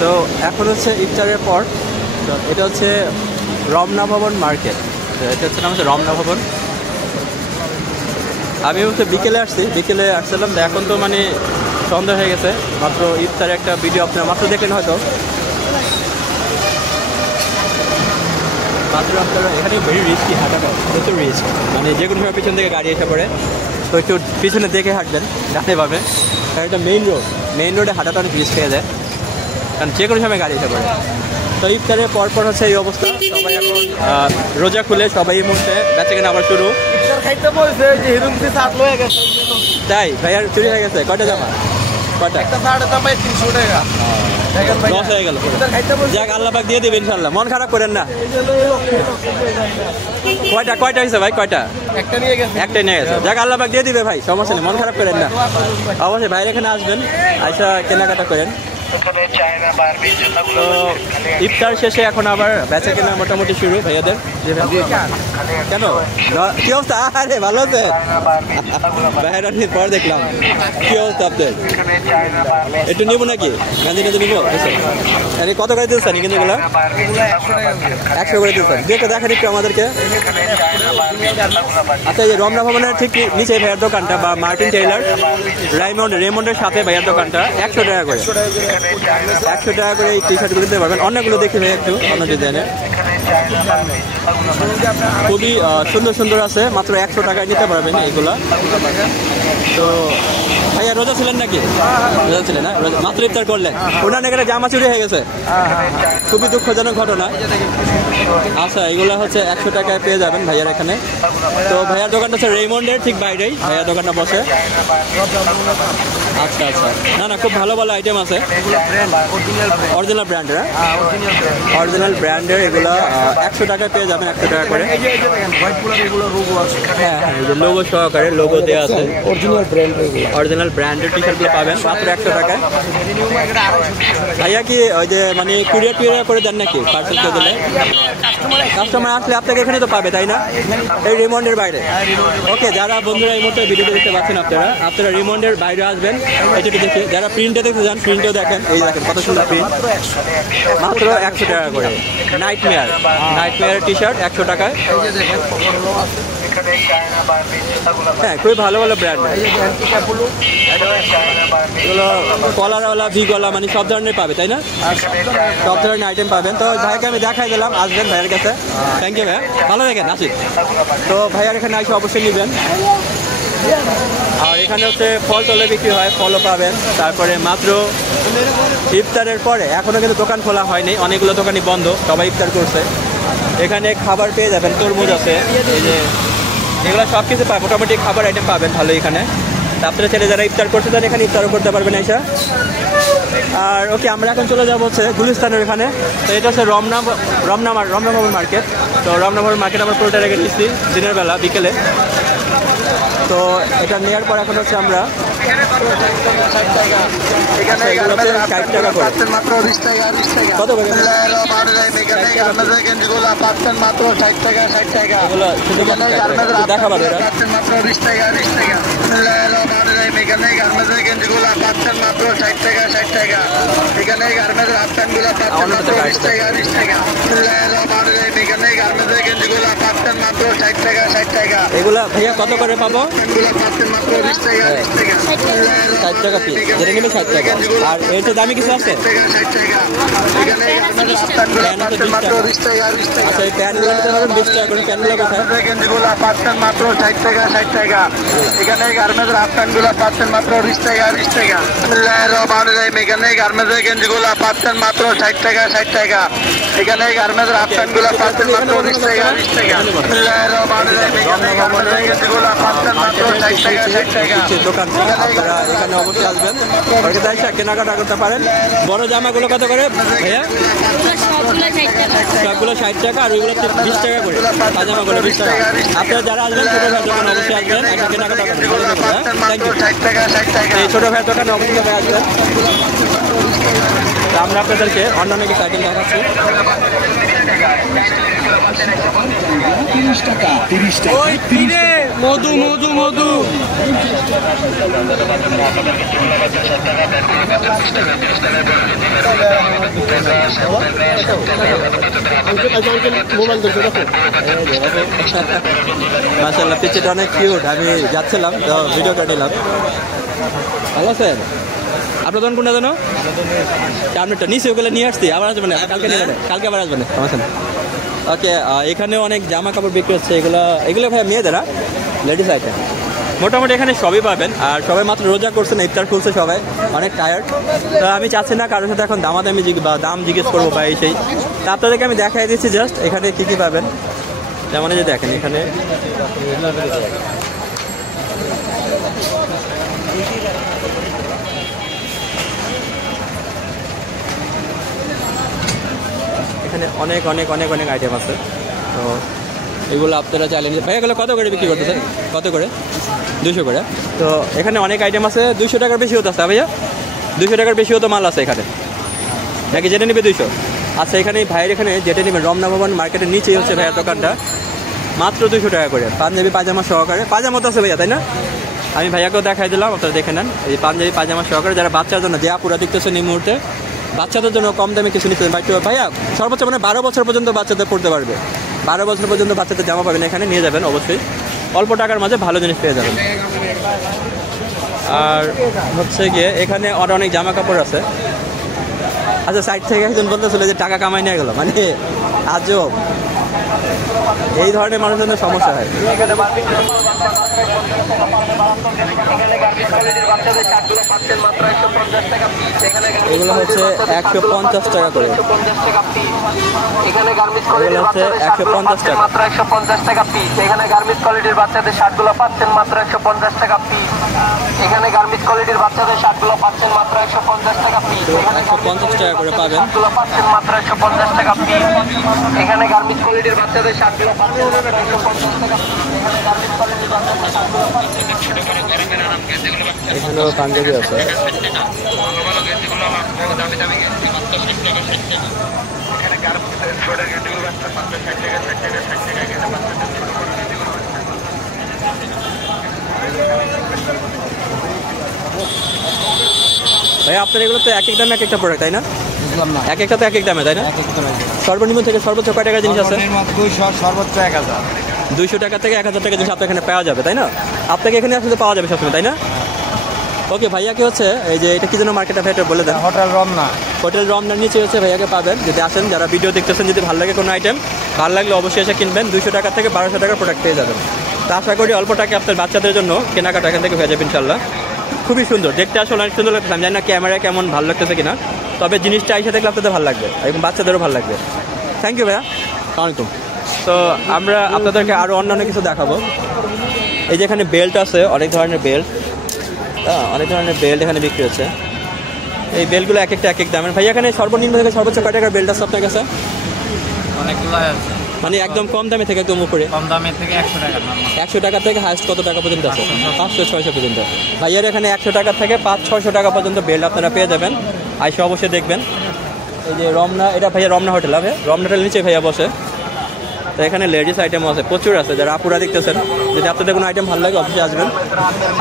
তো এখন হচ্ছে ইফতারের পর, এটা হচ্ছে রমনা ভবন মার্কেট। এটা হচ্ছে নাম হচ্ছে রমনা ভবন। আমি হচ্ছে বিকেলে আসছিলাম, তো এখন তো মানে সন্ধ্যা হয়ে গেছে। মাত্র ইফতারের একটা ভিডিও আপনারা মাত্র দেখলেন হয়তো। মাত্র আপনারা এখানে ভেরি রিস্কি হাঁটাটা, প্রচুর রিস্ক, মানে যে কোনো সময় পিছন থেকে গাড়ি এসে পড়ে, তো একটু পিছনে দেখে হাঁটবেন, জানতে পারবেন। কারণ এটা মেইন রোডে হাঁটাটা অনেক রিস্ক হয়ে যায়, কারণ যে কোনো সময় গাড়ি এসে পড়ে। তো ইফতারের পরপর হচ্ছে এই অবস্থা। সবাই এখন রোজা খুলে সবাই এই মুহূর্তে বেচাকেনা আবার শুরু। তাই ভাইয়ার চুরি হয়ে গেছে। কয়টা জামা? কয়টা? লস হয়ে গেল। যাক, আল্লাহ পাক দিয়ে দিবে ইনশাল্লাহ, মন খারাপ করেন না। কয়টা হয়েছে ভাই? কয়টা? একটাই নিয়ে গেছে। যাক, আল্লাহ পাক দিয়ে দিবে ভাই, সমস্যা নেই, মন খারাপ করেন না। অবশ্যই ভাইয়ের এখানে আসবেন, আইসা কেনাকাটা করেন। তো ইফতার শেষে এখন আবার বেচা কেনা মোটামুটি শুরু ভাইয়াদের। কেন, কি অবস্থা? আরে ভালো আছে, বাইরের পর দেখলাম। কি অবস্থা আপনার? একটু নেবো নাকি? গান্ধী টান্ধি নেবো? আরে কত করে দিচ্ছেন কিন্তু এগুলো? 100 করে দিচ্ছেন। দেখো দেখেন একটু আমাদেরকে। আচ্ছা, এই রমনা ভবনের ঠিক নিচে ভাইয়ের দোকানটা, বা মার্টিন টেইলার রেমন্ডের সাথে ভাইয়ের দোকানটা 100 টাকা করে। 100 টাকা করে এই টি শার্টগুলো দিতে পারবেন। অনেকগুলো দেখি ভাই, একটু অন্য ডিজাইনের, খুবই সুন্দর সুন্দর আছে। মাত্র 100 টাকায় নিতে পারবেন এইগুলা। তো ভাইয়া রোজা ছিলেন নাকি? রোজা ছিলেন না? মাত্র ইফতার করলেন, ওনার এখানে জামা চুরি হয়ে গেছে। খুবই দুঃখজনক ঘটনা। আচ্ছা, এগুলো হচ্ছে 100 টাকায় পেয়ে যাবেন ভাইয়ার এখানে। তো ভাইয়ার দোকানটা হচ্ছে রেমন্ডের ঠিক বাইরেই ভাইয়ার দোকানটা বসে। আচ্ছা আচ্ছা, না খুব ভালো ভালো আইটেম আছে, অরিজিনাল ব্র্যান্ডের। অরিজিনাল ব্র্যান্ডের এগুলো 100 টাকায় পেয়ে যাবেন, 100 টাকা করে। হ্যাঁ, লোগো সহকারে লোগো দেওয়া আছে। অরিজিনাল ব্র্যান্ডের টি শার্টগুলো পাবেন মাত্র 100 টাকায়। ভাইয়া কি ওই যে মানে কুরিয়ার করে দেন নাকি? পার্সেল করে দিলে কাস্টমার আসলে আপনাকে এখানে তো পাবে, তাই না? এই রিমন্ডের বাইরে। ওকে, যারা বন্ধুরা এই মুহূর্তে ভিডিওতে দেখতে পাচ্ছেন, আপনারা রিমন্ডের বাইরে আসবেন। এটাকে দেখে যারা প্রিন্টে দেখতে যান, প্রিন্টও দেখেন। এই দেখেন কত সুন্দর প্রিন্ট, মাত্র 100 টাকা করে। নাইটমেয়ার টি শার্ট 100 টাকায়। হ্যাঁ, খুবই ভালো ভালো ব্র্যান্ড। এগুলো কলারওয়ালা, ভি গলা, মানে সব ধরনের পাবে, তাই না? সব ধরনের আইটেম পাবেন। তো ভাইকে আমি দেখাই দিলাম, আসবেন ভাইয়ের কাছে। থ্যাংক ইউ ভাইয়া, ভালো দেখেন, আসি। তো ভাইয়ার এখানে এসে অবশ্যই নেবেন। আর এখানে হচ্ছে ফল টলে বিক্রি হয়, ফলও পাবেন। তারপরে মাত্র ইফতারের পরে এখনও কিন্তু দোকান খোলা হয়নি, অনেকগুলো দোকানই বন্ধ, সবাই ইফতার করছে। এখানে খাবার পেয়ে যাবেন, তরমুজ আছে, এই যে এগুলো সব কিছু পাবেন, মোটামুটি খাবার আইটেম পাবেন ভালো এখানে। আপনারা ছেলে যারা ইফতার করতে চান এখানে ইফতারও করতে পারবেন এসে। আর ওকে, আমরা এখন চলে যাবো হচ্ছে গুলিস্তানের এখানে। তো এটা হচ্ছে রমনা ভবন মার্কেট। তো রমনা ভবন মার্কেট আমরা পুরোটা রেখে দিচ্ছি দিনের বেলা, বিকেলে। তো এটা নেওয়ার পর এখন হচ্ছে আমরা এগুলো হচ্ছে 60 টাকা করে। কত করে? দেখা পাবে এগুলা ভাইয়া কত করে পাবো? 60 টাকা পিস, যেটা নেবে 60 টাকা। আর এর তো দামি কিছু আছে? আচ্ছা, এই প্যান্টগুলো নিতে হবে 20 টাকা করে। প্যান্টগুলো কোথায়? মাত্র 60 টাকা 60 টাকা। এখানে গার্মেন্টসের হাফ প্যান্টগুলো পাচ্ছেন মাত্র 20 টাকা 20 টাকা। এখানে গার্মেন্টসের গেঞ্জিগুলো পাচ্ছেন মাত্র 60 টাকা 60 টাকা। এখানে গার্মেন্টসের হাফ প্যান্টগুলো পাচ্ছেন মাত্র 20 টাকা 20 টাকা। গেঞ্জিগুলো পাচ্ছেন মাত্র 60 টাকা 60 টাকা। দোকান থেকে আপনারা এখানে অবশ্যই আসবেন, কেনাকাটা করতে পারেন। বড় জামাগুলো কত করে ভাইয়া? সবগুলো 60 টাকা আর ওইগুলো 20 টাকা করে, পাজামাগুলো 20 টাকা। আপনারা যারা আসবেন ছোটো ভাইয়ের দোকানে অবশ্যই আসবেন, একটা কেনাকাটা করবেন। Thank you. এই ছোটো ভাইয়ের দোকানে অবশ্যই আসবেন। তো আমরা আপনাদেরকে অন্যান্য কিছু আইটেম দেখাচ্ছি। 30 টাকা মধু মধু মধু মাশাআল্লাহ, পিচ্চিটা অনেক কিউট। আমি যাচ্ছিলাম তো ভিডিও করে নিলাম। ভালো আছেন? আপনার দোকান কোনটা জানো? আপনারটা নিচে ওগুলো নিয়ে আসছি, আবার আসবেন কালকে নিয়ে যাবেন, কালকে আবার আসবেন। ওকে, এখানে অনেক জামা কাপড় বিক্রি হচ্ছে। এগুলো ভাই মেয়েদের, লেডিস আইটেম। মোটামুটি এখানে সবই পাবেন। আর সবাই মাত্র রোজা করছে না, ইফতার করছে, সবাই অনেক টায়ার্ড। তো আমি চাচ্ছি না কারোর সাথে এখন দামাদামি বা দাম জিজ্ঞেস করবো বা এই সেই। তা আপনাদেরকে আমি দেখাই দিচ্ছি জাস্ট এখানে কী কী পাবেন। যেমন এই যে দেখেন এখানে অনেক অনেক অনেক অনেক আইটেম আছে। তো এগুলো আপনারা চাইলেন। ভাই এগুলো কত করে বিক্রি করতেছেন? কত করে? 200 করে। তো এখানে অনেক আইটেম আছে। 200 টাকার বেশি হতো আছে ভাইয়া? 200 টাকার বেশি হতো মাল আছে এখানে নাকি? যেটা নেবে 200। আচ্ছা, এখানে ভাইয়ের এখানে যেটা নেবেন রমনা ভবন মার্কেটের নিচেই হচ্ছে ভাইয়ার দোকানটা, মাত্র 200 টাকা করে। পাঞ্জাবি পাজামা সহকারে। পাজামা তো আছে ভাইয়া, তাই না? আমি ভাইয়াকেও দেখাই দিলাম, আপনারা দেখে নেন। এই পাঞ্জাবি পাজামা সহকারে যারা বাচ্চার জন্য, যে আপুরা দেখতেছেন এই মুহূর্তে, বাচ্চাদের জন্য কম দামে কিছু নিতে ভাইয়া সর্বোচ্চ মানে 12 বছর পর্যন্ত বাচ্চাদের পড়তে পারবে। 12 বছর পর্যন্ত বাচ্চাদের জামা পাবেন এখানে, নিয়ে যাবেন অবশ্যই। অল্প টাকার মাঝে ভালো জিনিস পেয়ে যাবেন। আর হচ্ছে গিয়ে এখানে আরও অনেক জামা কাপড় আছে। আচ্ছা, সাইড থেকে একজন বলতেছিল যে টাকা কামাই নিয়ে গেলো, মানে আজব। এই ধরনের মানুষের সমস্যা হয়। এগুলো হচ্ছে 150 টাকা করে। এখানে গার্মেন্টস এগুলো হচ্ছে 150 টাকা, মাত্র 150 টাকা পিস। এখানে গার্মেন্টস কোয়ালিটির বাচ্চাদের শার্টগুলো পাচ্ছেন মাত্র 150 টাকা পিস। এখানে গার্মেন্টস কোয়ালিটির বাচ্চাদের শার্টগুলো পাচ্ছেন মাত্র 150 টাকা পিস। 150 টাকা করে পাবেন। শার্টগুলো পাচ্ছেন মাত্র 150 টাকা পিস। এখানে গার্মেন্টস কোয়ালিটির বাচ্চাদের শার্টগুলো পাচ্ছেন মাত্র 150 টাকা পিস। এখানে গার্মেন্টস কোয়ালিটির বাচ্চাদের শার্টগুলো পাচ্ছেন। এখানেও পাঞ্জাবি আছে। ভাই আপনার এগুলো তো এক এক দামে এক একটা প্রোডাক্ট, তাই না? এক একটা তো এক এক দামে, তাই না? সর্বনিম্ন থেকে সর্বোচ্চ কয় টাকা জিনিস আছে? 200 সর্বোচ্চ 1000। 200 টাকা থেকে 1000 টাকা জিনিস আপনার এখানে পাওয়া যাবে, তাই না? আপনাকে এখানে আসলে পাওয়া যাবে সবসময়, তাই না? ওকে, ভাইয়াকে হচ্ছে এই যে এটা কি যেন মার্কেটটা ভাই এটা বলে দেন। হোটেল রমনা। হোটেল রমনার নিচে হচ্ছে ভাইয়াকে পাবেন। যদি আসেন, যারা ভিডিও দেখতেছেন, যদি ভালো লাগে কোনো আইটেম, ভালো লাগলে অবশ্যই এসে কিনবেন। 200 টাকা থেকে 1200 টাকার প্রোডাক্ট পেয়ে যাবেন। তো আশা করি অল্প টাকা আপনার বাচ্চাদের জন্য কেনাকাটা এখান থেকে হয়ে যাবে ইনশাল্লাহ। খুবই সুন্দর দেখতে, আসলে অনেক সুন্দর লাগতেছে। আমি জানি না ক্যামেরায় কেমন ভালো লাগতেছে কিনা, তবে জিনিসটা আইসা দেখলে আপনাদের ভালো লাগবে এবং বাচ্চাদেরও ভালো লাগবে। থ্যাংক ইউ ভাইয়া, আসসালামাইকুম। তো আমরা আপনাদেরকে আরও অন্যান্য কিছু দেখাবো। এই যে এখানে বেল্ট আছে, অনেক ধরনের বেল্ট, অনেক ধরনের বেল্ট এখানে বিক্রি হচ্ছে। এই বেল্টগুলো এক একটা এক এক দামের। ভাই এখানে সর্বনিম্ন থেকে সর্বোচ্চ কয় টাকার বেল্ট আছে আপনার কাছে? অনেকগুলো আছে, মানে একদম কম দামে থেকে একদম উপরে? কম দামে থেকে 100 টাকা। 100 টাকা থেকে হাইস্ট কত টাকা পর্যন্ত আছে? 500-600 পর্যন্ত। ভাইয়ার এখানে 100 টাকা থেকে 500-600 টাকা পর্যন্ত বেল্ট আপনারা পেয়ে যাবেন। আইসা অবশ্যই দেখবেন। এই যে রমনা, এটা ভাইয়া রমনা হোটেল হবে, রমনা হোটেল নিচে ভাইয়া বসে। তো এখানে লেডিস আইটেমও আছে, প্রচুর আছে। যারা আপুরা দেখতেছেন, যদি আপনাদের কোনো আইটেম ভালো লাগে অবশ্যই আসবেন,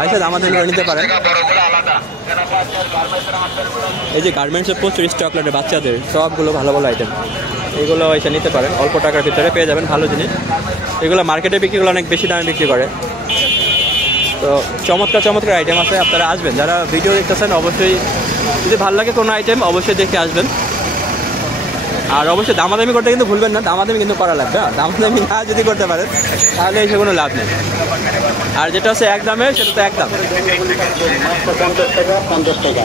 আইসা আমাদের করে নিতে পারেন। এই যে গার্মেন্টসের প্রচুর স্টক লাগে বাচ্চাদের, সবগুলো ভালো ভালো আইটেম। এগুলো এসে নিতে পারেন, অল্প টাকার ভিতরে পেয়ে যাবেন ভালো জিনিস। এগুলো মার্কেটে বিক্রিগুলো অনেক বেশি দামে বিক্রি করে। তো চমৎকার চমৎকার আইটেম আছে, আপনারা আসবেন। যারা ভিডিও দেখতেছেন অবশ্যই যদি ভালো লাগে কোনো আইটেম অবশ্যই দেখে আসবেন। আর অবশ্যই দামাদামি করতে কিন্তু ভুলবেন না, দামাদামি কিন্তু করা লাগবে। দামাদামি না যদি করতে পারেন তাহলে এসে কোনো লাভ নেই। আর যেটা হচ্ছে এক দামে সেটা তো এক দাম। 50 টাকা 50 টাকা।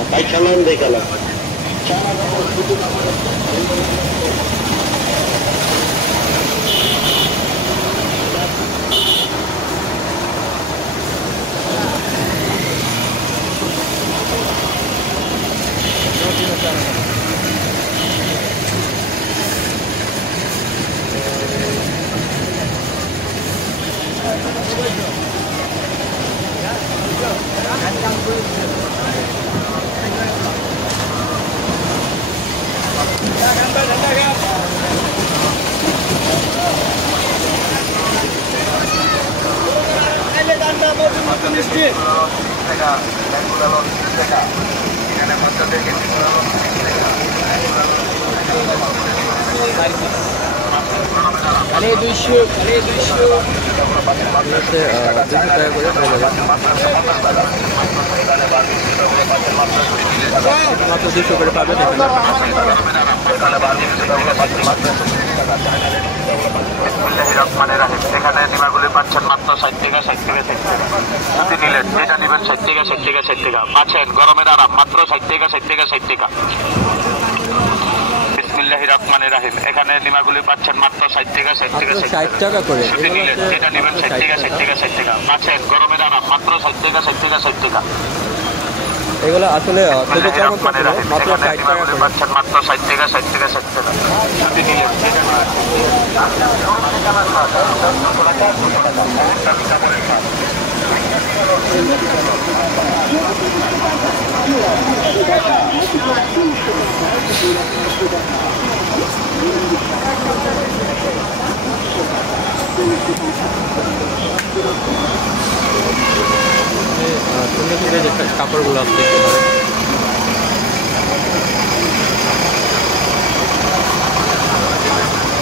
টাকা, ব্যাগগুলো হলো 30 টাকা। এখানে বাচ্চাদের গেঞ্জিগুলো হলো 30 টাকা। মাত্র 200 করে পাবেন এখানে। এখানে ডিমাগুলি পাচ্ছেন মাত্র 60 টাকা 60 টাকা 60 টাকা। যদি নিলেন যেটা নেবেন 60 টাকা 60 টাকা 60 টাকা পাচ্ছেন গরমের আরাম মাত্র 60 টাকা 60 টাকা 60 টাকা। বিসমিল্লাহির রহমানির রহিম। এখানে ডিমাগুলি পাচ্ছেন মাত্র 60 টাকা 60 টাকা 60 টাকা করে। যদি নিলেন যেটা নেবেন 60 টাকা 60 টাকা 60 টাকা পাচ্ছেন গরমের আরাম মাত্র 60 টাকা 60 টাকা 60 টাকা। এগুলো আসলে খুবই চমৎকার ছিল, মাত্র 60 টাকা করে। পাচ্ছেন মাত্র 60 টাকা 60 টাকা 60 টাকা। যদি নিলেন সুন্দর সুন্দর যে কাপড়গুলো আপনি দেখতে পারেন।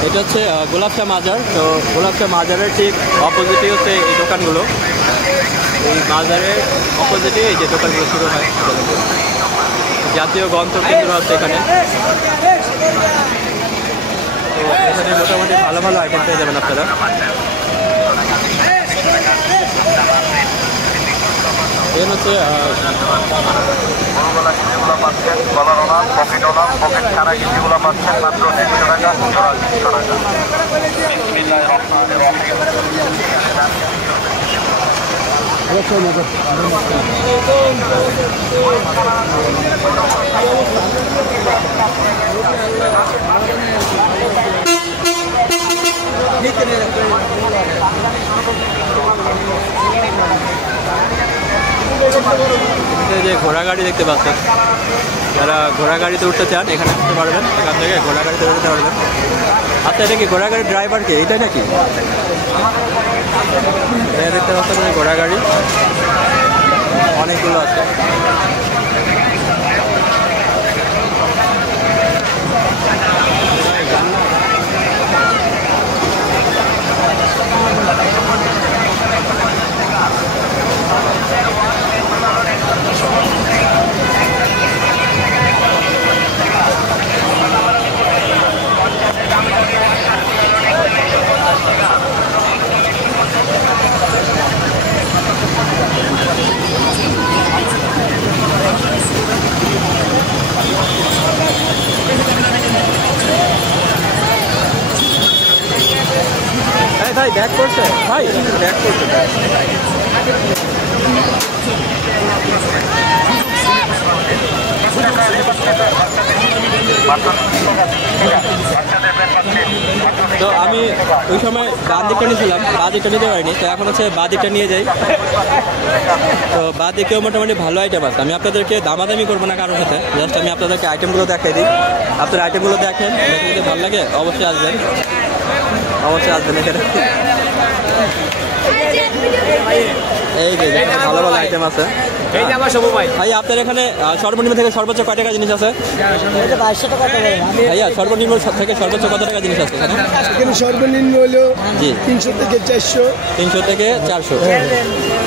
এটা হচ্ছে গোলাপশাহ মাজার। তো গোলাপশাহ মাজারের ঠিক অপোজিটই হচ্ছে এই দোকানগুলো। এই মাজারের অপোজিটে এই যে দোকানগুলো শুরু হয়। জাতীয় গণতন্ত্র আছে এখানে। তো এখানে মোটামুটি ভালো ভালো আইটেম পেয়ে যাবেন আপনারা। এখানে হচ্ছে পকেট ছাড়া গিঞ্জিগুলো পাচ্ছেন মাত্র 150 টাকা 150 টাকা। যে ঘোড়া গাড়ি দেখতে পাচ্ছেন, যারা ঘোড়া গাড়িতে উঠতে চান এখানে আসতে পারবেন। এখান থেকে ঘোড়া গাড়িতে উঠতে পারবেন। আচ্ছা, এটা কি ঘোড়া গাড়ির ড্রাইভার কে? এটাই নাকি? দেখতে পাচ্ছেন ঘোড়া গাড়ি অনেকগুলো আছে। ভাই ব্যাক করছে, ভাই ব্যাক করছে। তো আমি ওই সময় ডান দিকটা নিয়েছিলাম, বাঁ দিকটা নিতে পারিনি। তো এখন হচ্ছে বাঁ দিকটা নিয়ে যাই। তো বাঁ দিকেও মোটামুটি ভালো আইটেম আছে। আমি আপনাদেরকে দামাদামি করবো না কারোর সাথে, জাস্ট আমি আপনাদেরকে আইটেমগুলো দেখাই দিই। আপনার আইটেমগুলো দেখেন, দেখে যদি ভালো লাগে অবশ্যই আসবেন, অবশ্যই আসবেন এখানে। এই যে ভালো ভালো আইটেম আছে। এই যে আমার সবু ভাই, ভাই আপনার এখানে সর্বনিম্ন থেকে সর্বোচ্চ কয় টাকা জিনিস আছে? 2200 টাকা করে। ভাইয়া সর্বনিম্ন থেকে সর্বোচ্চ কত টাকা জিনিস আছে এখানে? এখানে সর্বনিম্ন হলো জি 300 থেকে 400। 300 থেকে 400।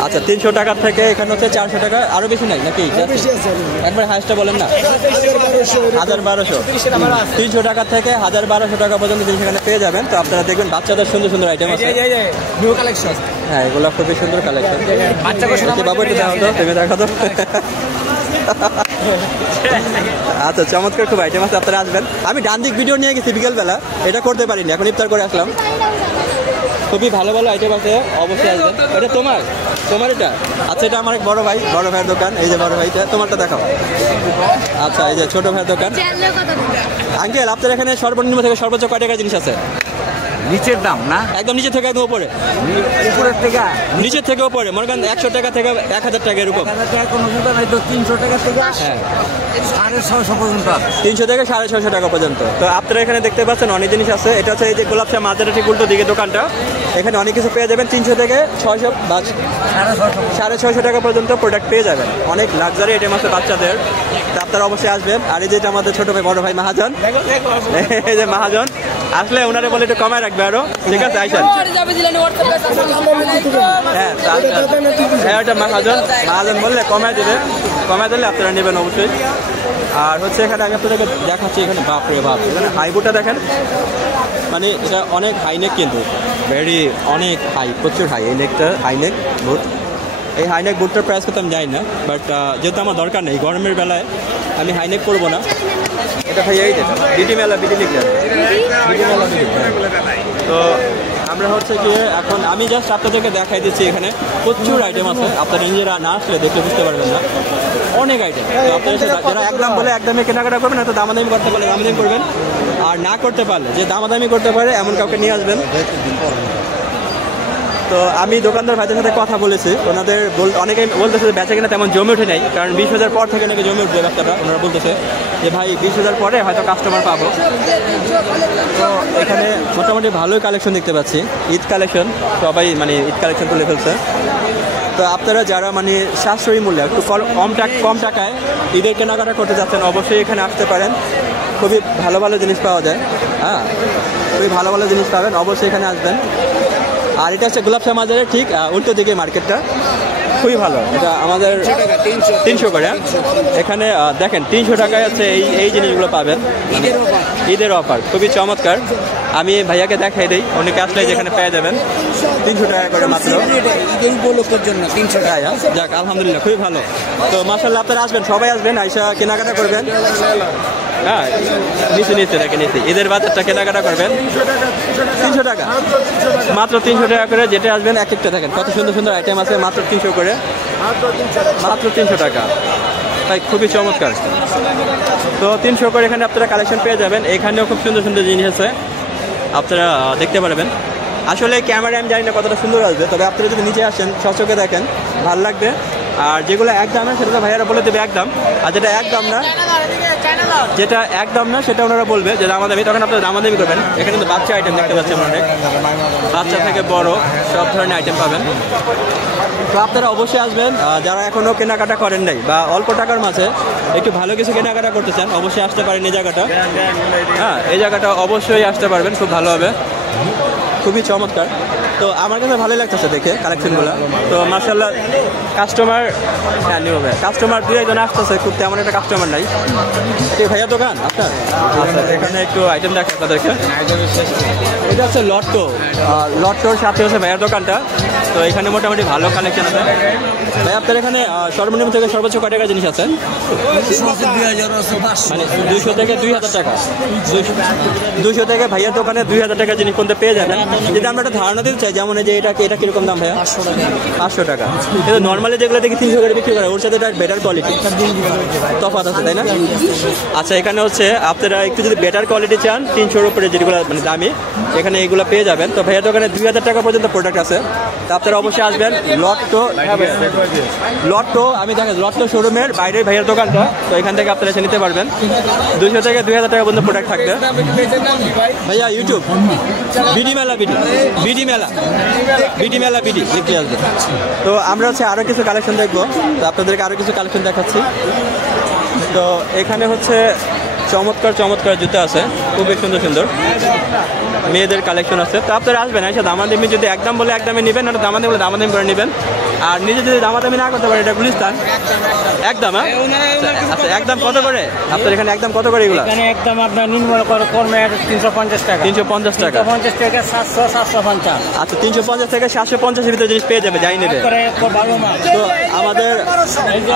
আচ্ছা, 300 টাকার থেকে এখানে হচ্ছে 400 টাকা, আরো বেশি নাই নাকি? বেশি আছে একবার হাইস্টটা বলেন না। 1200। 300 টাকা থেকে 1200 টাকা পর্যন্ত জিনিস এখানে পেয়ে যাবেন। তো আপনারা দেখবেন বাচ্চাদের সুন্দর সুন্দর আইটেম আছে। New collection. হ্যাঁ, এগুলো খুবই সুন্দর কালেকশন। বাবু একটু দেখো তো, তুমি দেখো তো। আচ্ছা, চমৎকার খুব আইটেম আছে, আপনারা আসবেন। আমি ডান দিক ভিডিও নিয়ে গেছি বিকেলবেলা, এটা করতে পারিনি, এখন ইফতার করে আসলাম। খুবই ভালো ভালো আইটেম আছে, অবশ্যই আসবেন। এটা তোমার এটা? আচ্ছা, এটা আমার এক বড় ভাইয়ের দোকান। এই যে বড় ভাইটা, তোমারটা দেখাও। আচ্ছা, এই যে ছোট ভাইয়ের দোকান। আঙ্কেল, আপনার এখানে সর্বনিম্ন থেকে সর্বোচ্চ কয় টাকার জিনিস আছে? নিচের দাম না, একদম নিচে থেকে একদম উপরে, উপরের থেকে নিচের থেকে উপরে, মনে করেন 100 টাকা থেকে 1000 টাকা এরকম। 1000 টাকা কোনো জুতা নাই তো 300 টাকা থেকে হ্যাঁ 650 পর্যন্ত আছে। 300 থেকে 650 টাকা পর্যন্ত। তো আপনারা এখানে দেখতে পাচ্ছেন অনেক জিনিস আছে। এটা হচ্ছে এই যে গোলাপ শাহ মাজারের ঠিক উল্টো দিকে দোকানটা, এখানে অনেক কিছু পেয়ে যাবেন। 300 থেকে 600 বা 650 টাকা পর্যন্ত প্রোডাক্ট পেয়ে যাবেন। অনেক লাক্সারি আইটেম আছে বাচ্চাদের, তো আপনারা অবশ্যই আসবেন। আর এই যেটা আমাদের ছোট ভাই বড় ভাই মহাজন, এই যে মহাজন আসলে ওনারে বলে একটু কমায় রাখবে আরো, ঠিক আছে? আইসেন। হ্যাঁ হ্যাঁ এটা মহাজন বললে কমায় দেবে, কমায় দিলে আপনারা নেবেন অবশ্যই। আর হচ্ছে এখানে আমি আপনাদেরকে দেখাচ্ছি, এখানে বাপরে বাপ, এখানে হাইবুটটা দেখেন, মানে এটা অনেক হাই নেক, কিন্তু অনেক হাই, প্রচুর হাই। এই নেকটা হাই নেক বুট, এই হাই নেক বুটটার প্রাইস করতে আমি জানি না, বাট যেহেতু আমার দরকার নেই গরমের বেলায়, আমি হাই নেক করবো না। এটা ভাই এই যেটা বিডি মেলা, বিডি লিখলেন বিডি মেলা বিডি। তো আমরা হচ্ছে গিয়ে এখন আমি জাস্ট আপনাদেরকে দেখাই দিচ্ছি, এখানে প্রচুর আইটেম আছে, আপনারা নিজেরা না আসলে দেখলে বুঝতে পারবেন না, অনেক আইটেম। তো আপনারা যারা একদম বলে একদমই কেনাকাটা করবেন, হয়তো দামাদামি করতে পারলে দামাদামি করবেন, আর না করতে পারলে যে দামাদামি করতে পারে এমন কাউকে নিয়ে আসবেন। তো আমি দোকানদার ভাইদের সাথে কথা বলেছি, ওনাদের অনেকেই বলতেছে যে বেচা কিনা তেমন জমে ওঠে নাই, কারণ 20,000 পর থেকে নাকি জমে উঠবে ব্যবসাটা। ওনারা বলতেছে যে ভাই 20,000 পরে হয়তো কাস্টমার পাবো। তো এখানে মোটামুটি ভালোই কালেকশন দেখতে পাচ্ছি, ঈদ কালেকশন, সবাই মানে ঈদ কালেকশন তুলে ফেলছে। তো আপনারা যারা মানে সাশ্রয়ী মূল্যে একটু কম টাকায় ঈদের কেনাকাটা করতে যাচ্ছেন, অবশ্যই এখানে আসতে পারেন। খুবই ভালো ভালো জিনিস পাওয়া যায়, হ্যাঁ খুবই ভালো ভালো জিনিস পাবেন, অবশ্যই এখানে আসবেন। আর এটা হচ্ছে গোলাপ শাহ মাজারের ঠিক উল্টো দিকে মার্কেটটা, খুবই ভালো। এটা আমাদের 300 করে, এখানে দেখেন 300 টাকায় আছে এই জিনিসগুলো পাবেন, ঈদের অফার, খুবই চমৎকার। আমি ভাইয়াকে দেখাই দিই, অনেকে আসলে যেখানে পেয়ে যাবেন 300 টাকা করে মাত্র ঈদের উপলক্ষের জন্য 300 টাকা। যাক আলহামদুলিল্লাহ, খুবই ভালো। তো মাশাআল্লাহ আপনারা আসবেন, সবাই আসবেন, আইসা কেনাকাটা করবেন। হ্যাঁ নিচে দেখে নিচ্ছি, ঈদের বাজারটা কেনাকাটা করবেন 300 টাকা, মাত্র 300 টাকা করে। যেটা আসবেন এক একটা দেখেন কত সুন্দর সুন্দর আইটেম আছে, মাত্র 300 করে, মাত্র 300 টাকা, তাই খুবই চমৎকার। তো 300 করে এখানে আপনারা কালেকশন পেয়ে যাবেন। এখানেও খুব সুন্দর সুন্দর জিনিস আছে, আপনারা দেখতে পারবেন। আসলে ক্যামেরায় আমি জানি না কতটা সুন্দর আসবে, তবে আপনারা যদি নিচে আসেন সচকে দেখেন ভালো লাগবে। আর যেগুলো একদম না সেটা তো ভাইয়ারা বলে দেবে একদম, আর যেটা একদম না সেটা ওনারা বলবে যে দামাদামি, তখন আপনারা দামাদামি করবেন। এখানে কিন্তু বাচ্চা আইটেম দেখতে পাচ্ছেন, অনেক বাচ্চা থেকে বড় সব ধরনের আইটেম পাবেন। তো আপনারা অবশ্যই আসবেন, যারা এখনও কেনাকাটা করেন নাই বা অল্প টাকার মাঝে একটু ভালো কিছু কেনাকাটা করতে চান, অবশ্যই আসতে পারেন এই জায়গাটা। হ্যাঁ এই জায়গাটা অবশ্যই আসতে পারবেন, খুব ভালো হবে, খুবই চমৎকার। তো আমার কাছে ভালোই লাগতেছে দেখে কালেকশনগুলো। তো মাশাআল্লাহ কাস্টমার, হ্যাঁ নিউ ভাই কাস্টমার 2-1 আসতেছে, খুব তেমন একটা কাস্টমার নাই। ঠিক ভাইয়া দোকান আপনার? আচ্ছা এখানে একটু আইটেম দেখে আপনাদেরকে। এটা হচ্ছে লট্টোর সাথে হচ্ছে ভাইয়ার দোকানটা। তো এখানে মোটামুটি ভালো কালেকশন আছে। ভাই আপনার এখানে সর্বনিম্ন থেকে সর্বোচ্চ কয় টাকার জিনিস আছে? মানে 200 থেকে 2000 টাকা, 200 থেকে ভাইয়ার দোকানে 2000 টাকা জিনিস কোনটা পেয়ে যাবেন। যদি আমরা একটা ধারণা দিতে চাই, যেমন যে এটা কিরকম দাম ভাইয়া? 500 টাকা। কিন্তু নর্মালি যেগুলো দেখি 300 করে বিক্রি করে, ওর সাথে এটা বেটার কোয়ালিটি, তফাৎ আছে তাই না? আচ্ছা এখানে হচ্ছে আপনারা একটু যদি বেটার কোয়ালিটি চান, 300-র উপরে যেগুলো মানে দামি, এখানে এগুলো পেয়ে যাবেন। তো ভাইয়ার দোকানে 2000 টাকা পর্যন্ত প্রোডাক্ট আছে। তো আপনারা অবশ্যই আসবেন। লট্টো আমি দেখেন লট্টো শোরুমের বাইরে ভাইয়ার দোকানটা, তো এখান থেকে আপনারা এসে নিতে পারবেন। 200 থেকে 2000 টাকা পর্যন্ত প্রোডাক্ট থাকবে। ভাইয়া ইউটিউব বিডি মেলা দেখতে আসবে। তো আমরা হচ্ছে আরও কিছু কালেকশন দেখবো, তো আপনাদেরকে আরও কিছু কালেকশন দেখাচ্ছি। তো এখানে হচ্ছে চমৎকার জুতো আছে, খুবই সুন্দর সুন্দর মেয়েদের কালেকশন আছে। তো আপনারা আসবেন, এসে দামাদামি যদি একদম বলে একদমে নেবেন, ওটা দামাদামি বলে দামাদামি করে নেবেন। আর নিজে যদি দামাদামি না করতে পারেন, এটা গুলিস্তান একদম। হ্যাঁ আচ্ছা একদম কত করে আপনার এখানে? একদম কত করে এগুলো? এখানে একদম আপনার নিম্ন কর্মে 350 টাকা, 350 টাকা, 350 থেকে 700 750। আচ্ছা 350 থেকে 750 এর ভিতরে জিনিস পেয়ে যাবে, যাই নেবে। তো আমাদের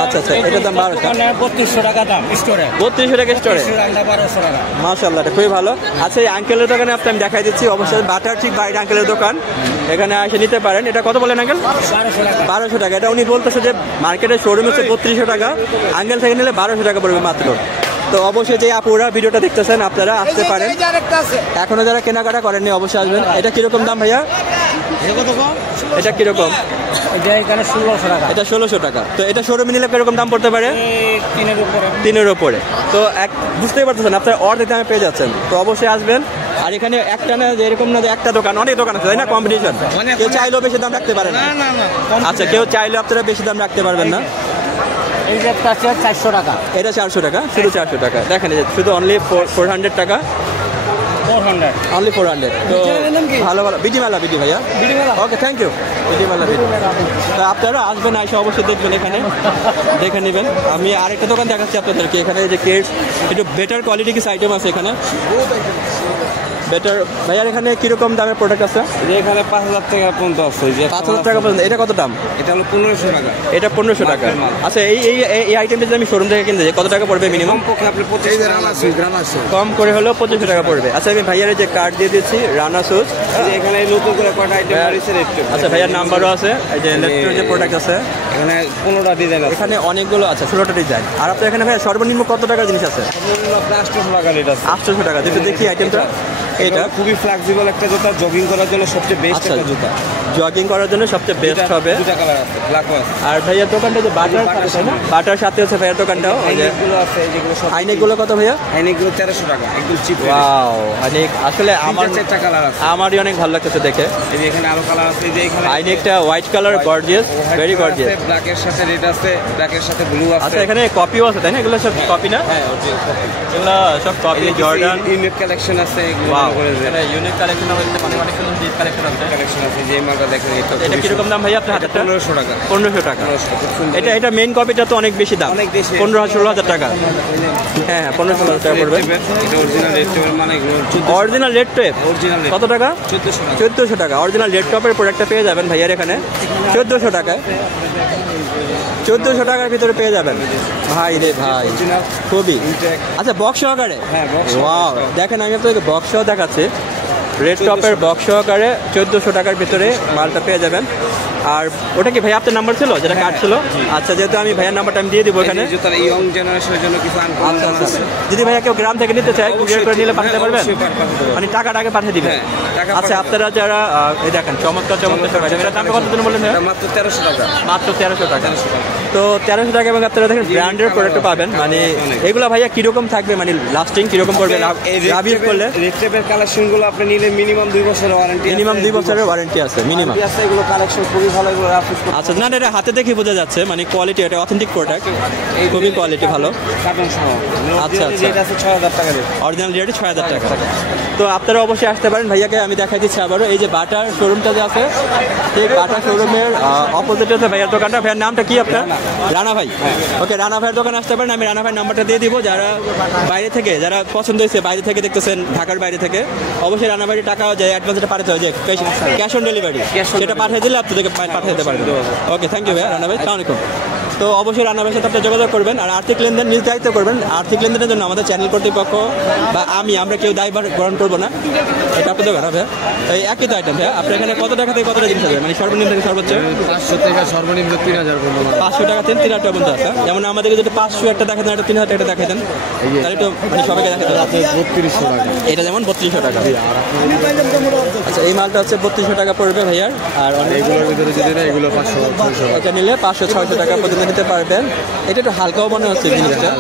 আচ্ছা এটার দাম 12 টাকা, 3200 টাকা দাম স্টোরে, 3200 টাকা স্টোরে, 1200 টাকা। মাশাআল্লাহ এটা খুবই ভালো। আচ্ছা এই আঙ্কেলের দোকানে আপনি আমি দেখাই দিচ্ছি, অবশ্যই বাটার ঠিক বাইরে আঙ্কেলের দোকান, এখানে এসে নিতে পারেন। এটা কত বলেন আঙ্কেল? 1200 টাকা। এটা উনি বলতেছে যে মার্কেটের শোরুম হচ্ছে 3200 টাকা, আঙ্কেল থেকে নিলে 1200 টাকা পড়বে মাত্র। তো অবশ্যই যে আপুরা ভিডিওটা দেখতেছেন আপনারা আসতে পারেন। এখনো যারা কেনাকাটা করেননি অবশ্যই আসবেন। এটা কিরকম দাম ভাইয়া? এটা কিরকম? এটা এখানে 1600 টাকা। এটা 1600 টাকা। তো এটা শোরুমে নিলে কিরকম দাম পড়তে পারে? এই 3-এর উপরে। 3-এর উপরে। তো বুঝতেই পারতেছেন আপনারা অর্ধেক দামে পেয়ে যাচ্ছেন। তো অবশ্যই আসবেন। আর এখানে একটা না যে এরকম না যে একটা দোকান, অনেক দোকান আছে তাই না? কম্পিটিশন, কেউ চাইলেও বেশি দাম রাখতে পারে না। আচ্ছা, কেউ চাইলেও আপনারা বেশি দাম রাখতে পারবেন না। এই যে একটা আছে 400 টাকা। এটা 400 টাকা, শুধু 400 টাকা। দেখেন এই যে শুধু অনলি 400 টাকা, 400। অনলি 400। তো ভালো ভালো বিডি মেলা, বিডি ভাইয়া, ওকে, থ্যাংক ইউ। বিডি মেলা, বিডি। তো আপনারা আসবেন, আইসা অবশ্যই দেখবেন, এখানে দেখে নেবেন। আমি আরেকটা দোকান দেখাচ্ছি আপনাদেরকে। এখানে যে কেটস, একটু বেটার কোয়ালিটি কিছু আইটেম আছে এখানে। বেটার ভাইয়ার এখানে কিরকম দামের প্রোডাক্ট আছে? এখানে 5000 টাকা পর্যন্ত আছে। 5000 টাকা পর্যন্ত। এটা কত দাম? এটা হলো 1500 টাকা। এটা 1500 টাকা। আচ্ছা, এই আইটেমটা যদি আমি শোরুম থেকে কিনতে যাই কত টাকা পড়বে মিনিমাম? পক্ষে আপনি 25 কম করে হলেও 2500 টাকা পড়বে। আচ্ছা, আমি ভাইয়ার যে কার্ড দিয়ে দিচ্ছি, রানা সুজ। এখানে নতুন করে কয়টা আইটেম আছে রেট। আচ্ছা, ভাইয়ার নাম্বারও আছে। এই যে ইলেকট্রিক যে প্রোডাক্ট আছে এখানে 15টা ডিজাইন আছে। এখানে অনেকগুলো আছে, 16টা ডিজাইন। আর আপনার এখানে ভাইয়া সর্বনিম্ন কত টাকার জিনিস আছে? 800 টাকা রেট আছে। 800 টাকা। যেটা দেখি আইটেমটা, এটা খুবই ফ্লেক্সিবল একটা জুতা, জগিং করার জন্য সবচেয়ে বেস্ট আচ্ছা, একটা জুতা। জগিং করার জন্য সবচেয়ে বেস্ট হবে। দুটা কালার আছে, ব্ল্যাক আছে। আর ভাইয়ার দোকানটা যে বাটার সাথে, তাই না? বাটার সাথে হচ্ছে ভাইয়ার দোকানটাও। এই যে হাইনেকগুলো আছে, এই যেগুলো সব হাইনেকগুলো কত ভাইয়া? হাইনেকগুলো 1300 টাকা, একদম চিপ। ওয়াও, অনেক। আসলে আমার 4টা কালার আছে। আমারই অনেক ভালো লাগতেছে দেখে। এই যে এখানে আরো কালার আছে। এই যে এখানে হাইনেকটা white colour, gorgeous, very gorgeous. ব্ল্যাকের সাথে রেড আছে, ব্ল্যাকের সাথে ব্লু আছে। আচ্ছা, এখানে কপিও আছে তাই না? এগুলো সব কপি না? হ্যাঁ, ওই যে কপি। এগুলো সব কপি, জর্ডান। ইউনিক কালেকশন আছে, এগুলো ওয়াও, করে যে এটা ইউনিক কালেকশন হবে, অনেক সুন্দর ডিপ কালেকশন আছে। কালেকশন আছে। যে মালটা দেখেন, এটা কিরকম দাম ভাইয়া আপনার হাতে? 1500 টাকা। 1500 টাকা। 1500 খুব সুন্দর। এটা মেইন কপিটা তো অনেক বেশি দাম, অনেক বেশি। 15-16 টাকা। হ্যাঁ হ্যাঁ, 15-16 টাকা পড়বে। এটা অরিজিনাল রেড টেপের, মানে এগুলো original red tape original red কত টাকা? 1400 টাকা। 1400 টাকা। অরিজিনাল রেড টপের প্রোডাক্টটা পেয়ে যাবেন ভাইয়ার এখানে 1400 টাকায়। 1400 টাকার ভিতরে পেয়ে যাবেন ভাই রে ভাই, খুবই। আচ্ছা, বক্স সহকারে? হ্যাঁ, বক্স। ওয়াও, দেখেন আমি আপনাকে বক্স সহ দেখাচ্ছি। রেড টপের বক্স সহকারে 1400 টাকার ভিতরে মালটা পেয়ে যাবেন। আর ওটা কি ভাই আপনার নাম্বার ছিল, যেটা কার্ড ছিল? আচ্ছা, যেহেতু আমি ভাইয়ার নাম্বারটা আমি দিয়ে দিব এখানে। এই জুতার ইয়ং জেনারেশনের জন্য কিছু আনকমন আচ্ছা আছে। আচ্ছা, যদি ভাইয়া কেউ গ্রাম থেকে নিতে চায় কুরিয়ার করে নিলে পাঠাতে পারবেন? অবশ্যই পাঠাতে পারবো। মানে টাকাটা আগে পাঠিয়ে দিবেন? হ্যাঁ, টাকা আচ্ছা, পাঠাতে আপনারা যারা এই দেখেন চমৎকার চমৎকার সব আইটেম, এটা দাম কত দিন বললেন? এটা মাত্র 1300 টাকা। মাত্র 1300 টাকা। 1300 টাকা। তো 1300 টাকা। এবং আপনারা দেখেন ব্র্যান্ডের প্রোডাক্ট পাবেন। মানে এগুলো ভাইয়া কিরকম থাকবে, মানে লাস্টিং কিরকম করবে? লাভ ইউজ করলে রেড টেপের কালেকশনগুলো আপনি নিলে মিনিমাম 2 বছরের ওয়ারেন্টি। মিনিমাম 2 বছরের ওয়ারেন্টি আছে মিনিমাম। আছে, এগুলো কালেকশন খুবই ভালো, এগুলো রাফিস। আচ্ছা, না এটা হাতে দেখে বোঝা যাচ্ছে, মানে কোয়ালিটি, এটা অথেন্টিক প্রোডাক্ট, খুবই কোয়ালিটি ভালো। কার্টন সহ। আচ্ছা, আচ্ছা। এটা আছে 6000 টাকা রেট। অরিজিনাল রেট 6000 টাকা। তো আপনারা অবশ্যই আসতে পারেন। ভাইয়াকে আমি দেখাই দিচ্ছি আবারও। এই যে বাটার শোরুমটা যে আছে, সেই বাটার শোরুমের অপোজিটে আছে ভাইয়ার দোকানটা। ভাইয়ার নামটা কি আপনার? রানা ভাই। ওকে, রানা ভাইয়ের দোকানে আসতে পারেন। আমি রানা ভাইয়ের নাম্বারটা দিয়ে দিব। যারা বাইরে থেকে, যারা পছন্দ হয়েছে বাইরে থেকে দেখতেছেন, ঢাকার বাইরে থেকে, অবশ্যই রানা ভাইয়ের টাকাও যায় অ্যাডভান্সটা পাঠাতে হয়, যে ক্যাশ অন ডেলিভারি, সেটা পাঠিয়ে দিলে আপনাদেরকে পাঠিয়ে দিতে পারবেন। ওকে, থ্যাংক ইউ ভাইয়া, রানা ভাই, আসসালামু আলাইকুম। তো অবশ্যই রানা ভাইয়ের সাথে আপনারা যোগাযোগ করবেন। আর আর্থিক লেনদেন নিজ দায়িত্ব করবেন। আর্থিক লেনদেনের জন্য আমাদের চ্যানেল কর্তৃপক্ষ বা আমরা কেউ দায়ভার গ্রহণ করবো না। এটা আপনাদের ঘর হবে। এই একই তো আইটেম ভাইয়া, আপনার এখানে কত টাকা থেকে কতটা জিনিস আছে, মানে সর্বনিম্ন থেকে সর্বোচ্চ? 500 থেকে সর্বনিম্ন 3000 পর্যন্ত। 500 টাকা থেকে 3000 টাকা পর্যন্ত আছে। যেমন আমাদেরকে যদি 500 একটা দেখাতেন, একটা 3000 টাকা দেখাতেন, তাহলে তো মানে সবাইকে দেখাতে হবে। 3200 টাকা। এটা যেমন 3200 টাকা। আচ্ছা, এই মালটা হচ্ছে 3200 টাকা পড়বে ভাইয়ার। আর এগুলোর ভিতরে যদি না, এগুলো 500-600। এটা নিলে 500-600 টাকা পর্যন্ত নিতে পারবেন। এটা একটু হালকাও মনে হচ্ছে জিনিসটা।